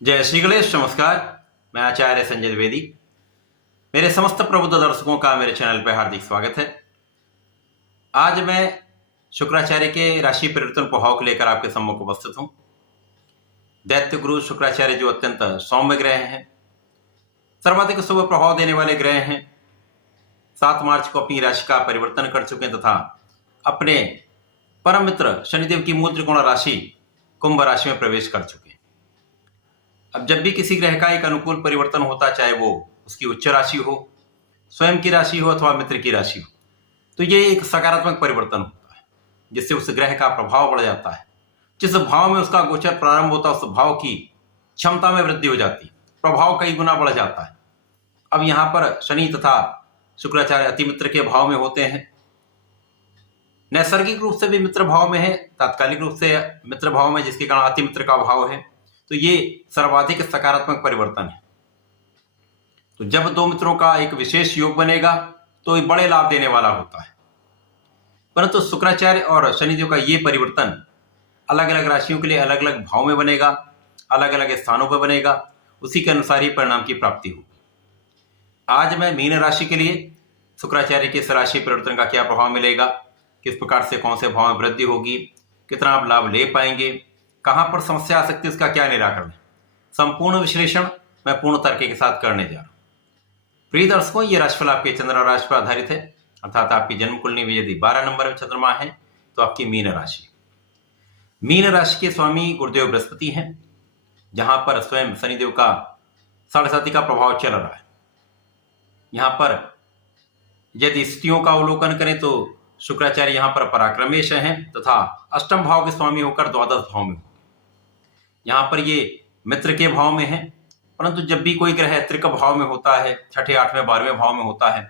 जय श्री गणेश। नमस्कार, मैं आचार्य संजय द्विवेदी। मेरे समस्त प्रबुद्ध दर्शकों का मेरे चैनल पर हार्दिक स्वागत है। आज मैं शुक्राचार्य के राशि परिवर्तन प्रभाव को लेकर आपके सम्मुख उपस्थित हूं। दैत्य गुरु शुक्राचार्य जो अत्यंत सौम्य ग्रह हैं, सर्वाधिक शुभ प्रभाव देने वाले ग्रह हैं, 7 मार्च को अपनी राशि का परिवर्तन कर चुके हैं तथा अपने परम मित्र शनिदेव की मूल त्रिकोण राशि कुंभ राशि में प्रवेश कर चुके हैं। अब जब भी किसी ग्रह का एक अनुकूल परिवर्तन होता, चाहे वो उसकी उच्च राशि हो, स्वयं की राशि हो अथवा मित्र की राशि हो, तो ये एक सकारात्मक परिवर्तन होता है जिससे उस ग्रह का प्रभाव बढ़ जाता है। जिस भाव में उसका गोचर प्रारंभ होता है उस भाव की क्षमता में वृद्धि हो जाती है, प्रभाव कई गुना बढ़ जाता है। अब यहाँ पर शनि तथा शुक्राचार्य अति मित्र के भाव में होते हैं। नैसर्गिक रूप से भी मित्र भाव में है, तात्कालिक रूप से मित्र भाव में, जिसके कारण अति मित्र का भाव है। तो ये सर्वाधिक सकारात्मक परिवर्तन है। तो जब दो मित्रों का एक विशेष योग बनेगा तो ये बड़े लाभ देने वाला होता है। परंतु शुक्राचार्य और शनिदेव का ये परिवर्तन अलग अलग राशियों के लिए अलग अलग भाव में बनेगा, अलग अलग स्थानों पर बनेगा, उसी के अनुसार ही परिणाम की प्राप्ति होगी। आज मैं मीन राशि के लिए शुक्राचार्य के इस राशि परिवर्तन का क्या प्रभाव मिलेगा, किस प्रकार से कौन से भाव में वृद्धि होगी, कितना आप लाभ ले पाएंगे, कहां पर समस्या आ सकती है, उसका क्या निराकरण है, संपूर्ण विश्लेषण मैं पूर्ण तर्क के साथ करने जा रहा हूं। प्रिय दर्शकों, ये राशिफल आपके चंद्र राशि पर आधारित है, अर्थात आपकी जन्म कुंडली में यदि 12 नंबर में चंद्रमा है तो आपकी मीन राशि। मीन राशि के स्वामी गुरुदेव बृहस्पति हैं, जहां पर स्वयं शनिदेव का 7.5 का प्रभाव चल रहा है। यहां पर यदि स्थितियों का अवलोकन करें तो शुक्राचार्य यहां पर पराक्रमेश हैं तथा अष्टम भाव के स्वामी होकर द्वादश भाव में। यहाँ पर ये मित्र के भाव में है, परंतु जब भी कोई ग्रह त्रिक भाव में होता है, 6ठे 8वें 12वें भाव में होता है,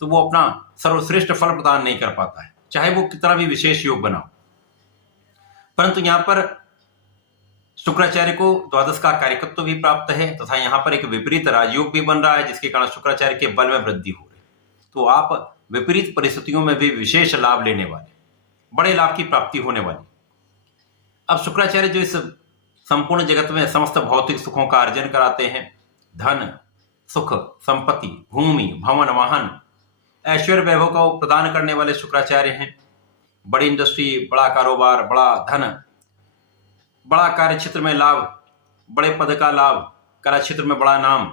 तो वो अपना सर्वश्रेष्ठ फल प्रदान नहीं कर पाता है, चाहे वो कितना भी विशेष योग बनाओ। परंतु यहाँ पर शुक्राचार्य को द्वादश का कार्यकत्व भी प्राप्त है तथा यहाँ पर एक विपरीत राजयोग भी बन रहा है, जिसके कारण शुक्राचार्य के बल में वृद्धि हो रही है। तो आप विपरीत परिस्थितियों में भी विशेष लाभ लेने वाले, बड़े लाभ की प्राप्ति होने वाली। अब शुक्राचार्य जो इस संपूर्ण जगत में समस्त भौतिक सुखों का अर्जन कराते हैं, धन, सुख, संपत्ति, भूमि, भवन, वाहन, ऐश्वर्य, वैभव को प्रदान करने वाले शुक्राचार्य हैं। बड़ी इंडस्ट्री, बड़ा कारोबार, बड़ा धन, बड़ा कार्य क्षेत्र में लाभ, बड़े पद का लाभ, कला क्षेत्र में बड़ा नाम,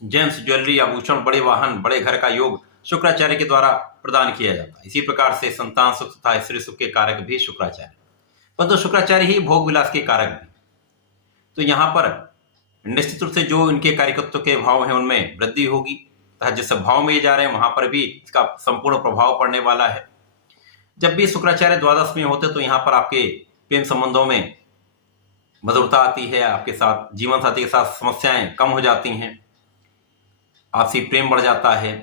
जेम्स, ज्वेलरी, आभूषण, बड़े वाहन, बड़े घर का योग शुक्राचार्य के द्वारा प्रदान किया जाता है। इसी प्रकार से संतान सुख तथा स्त्री सुख के कारक भी शुक्राचार्य, परंतु शुक्राचार्य ही भोग विलास के कारक भी। तो यहाँ पर निश्चित रूप से जो इनके कार्यकत्व के भाव हैं उनमें वृद्धि होगी तथा जिस भाव में ये जा रहे हैं वहां पर भी इसका संपूर्ण प्रभाव पड़ने वाला है। जब भी शुक्राचार्य द्वादश में होते तो यहाँ पर आपके प्रेम संबंधों में मधुरता आती है, आपके साथ जीवन साथी के साथ समस्याएं कम हो जाती हैं, आपसी प्रेम बढ़ जाता है,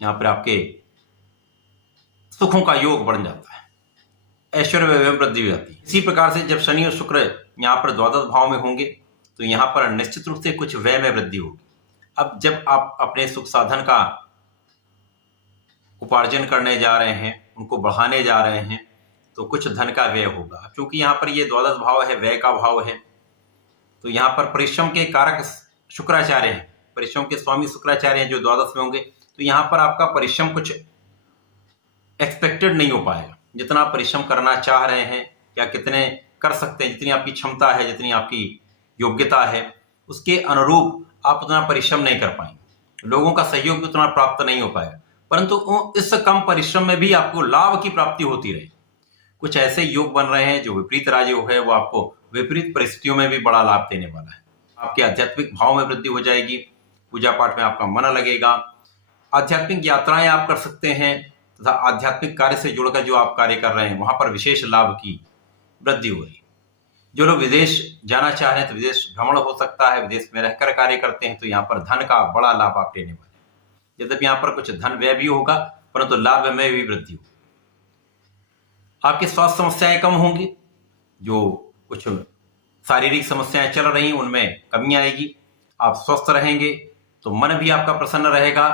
यहाँ पर आपके सुखों का योग बढ़ जाता है, ऐश्वर्य में वृद्धि हो जाती है। इसी प्रकार से जब शनि और शुक्र यहाँ पर द्वादश भाव में होंगे तो यहाँ पर निश्चित रूप से कुछ व्यय में वृद्धि होगी। अब जब आप अपने सुख साधन का उपार्जन करने जा रहे हैं, उनको बढ़ाने जा रहे हैं, तो कुछ धन का व्यय होगा। क्योंकि यहाँ पर ये द्वादश भाव है, व्यय का भाव है, तो यहाँ पर परिश्रम के कारक शुक्राचार्य हैं, परिश्रम के स्वामी शुक्राचार्य हैं जो द्वादश में होंगे। तो यहाँ पर आपका परिश्रम कुछ एक्सपेक्टेड नहीं हो पाएगा। जितना आप परिश्रम करना चाह रहे हैं या कितने कर सकते हैं, जितनी आपकी क्षमता है, जितनी आपकी योग्यता है, उसके अनुरूप आप उतना परिश्रम नहीं कर पाएंगे, लोगों का सहयोग भी उतना प्राप्त नहीं हो पाएगा। परंतु इस कम परिश्रम में भी आपको लाभ की प्राप्ति होती रहे। कुछ ऐसे योग बन रहे हैं जो विपरीत राजयोग है, वो आपको विपरीत परिस्थितियों में भी बड़ा लाभ देने वाला है। आपके आध्यात्मिक भाव में वृद्धि हो जाएगी, पूजा पाठ में आपका मन लगेगा, आध्यात्मिक यात्राएं आप कर सकते हैं तथा आध्यात्मिक कार्य से जुड़कर जो आप कार्य कर रहे हैं वहां पर विशेष लाभ की वृद्धि हो रही है। जो लोग विदेश जाना चाह रहे हैं तो विदेश भ्रमण हो सकता है, विदेश में रहकर कार्य करते हैं तो यहाँ पर धन का बड़ा लाभ आप लेने वाले हैं। यद्यपि यहाँ पर कुछ धन व्यय भी होगा परंतु लाभ में भी वृद्धि होगी। आपकी स्वास्थ्य समस्याएं कम होंगी, जो कुछ शारीरिक समस्याएं चल रही उनमें कमी आएगी, आप स्वस्थ रहेंगे तो मन भी आपका प्रसन्न रहेगा,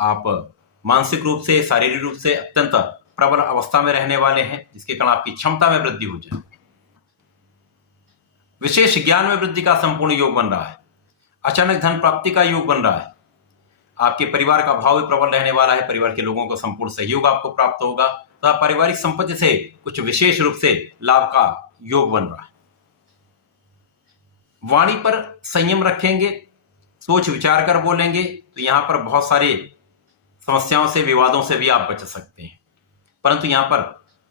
आप मानसिक रूप से, शारीरिक रूप से अत्यंत प्रबल अवस्था में रहने वाले हैं, जिसके कारण आपकी क्षमता में वृद्धि हो जाए। विशेष ज्ञान में वृद्धि का संपूर्ण योग बन रहा है। अचानक धन प्राप्ति का योग बन रहा है। आपके परिवार का भाव भी प्रबल रहने वाला है। परिवार के लोगों को संपूर्ण सहयोग आपको प्राप्त होगा तथा पारिवारिक संपत्ति से कुछ विशेष रूप से लाभ का योग बन रहा है। वाणी पर संयम रखेंगे, सोच विचार कर बोलेंगे तो यहां पर बहुत सारे समस्याओं से, विवादों से भी आप बच सकते हैं। परंतु यहां पर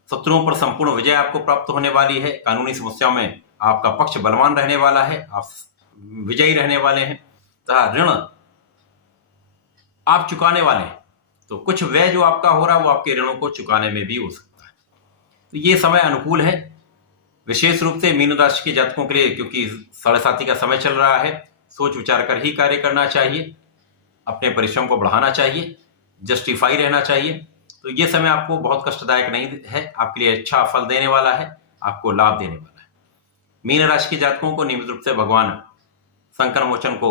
शत्रुओं पर संपूर्ण विजय आपको प्राप्त होने वाली है। कानूनी समस्याओं में आपका पक्ष बलवान रहने वाला है, आप विजयी रहने वाले हैं तथा ऋण आप चुकाने वाले हैं। तो कुछ व्यय जो आपका हो रहा है वो आपके ऋणों को चुकाने में भी हो सकता है। तो ये समय अनुकूल है विशेष रूप से मीन राशि के जातकों के लिए, क्योंकि 7.5 का समय चल रहा है। सोच विचार कर ही कार्य करना चाहिए, अपने परिश्रम को बढ़ाना चाहिए, जस्टिफाई रहना चाहिए। तो ये समय आपको बहुत कष्टदायक नहीं है, आपके लिए अच्छा फल देने वाला है, आपको लाभ देने वाला है। मीन राशि के जातकों को नियमित रूप से भगवान संकट मोचन को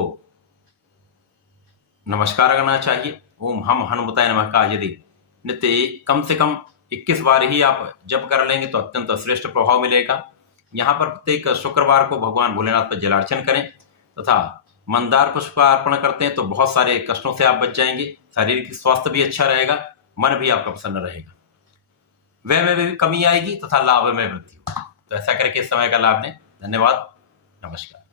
नमस्कार करना चाहिए। ओम हम हनुमताय नमः का यदि नित्य कम से कम 21 बार ही आप जप कर लेंगे तो अत्यंत श्रेष्ठ प्रभाव मिलेगा। यहाँ पर प्रत्येक शुक्रवार को भगवान भोलेनाथ पर जलार्चन करें तथा मंदार पुष्प का अर्पण करते हैं तो बहुत सारे कष्टों से आप बच जाएंगे। शारीरिक स्वास्थ्य भी अच्छा रहेगा, मन भी आपका प्रसन्न रहेगा, व्यय में भी कमी आएगी तथा लाभ में वृद्धि होगी। तो ऐसा करके इस समय का लाभ लें। धन्यवाद, नमस्कार।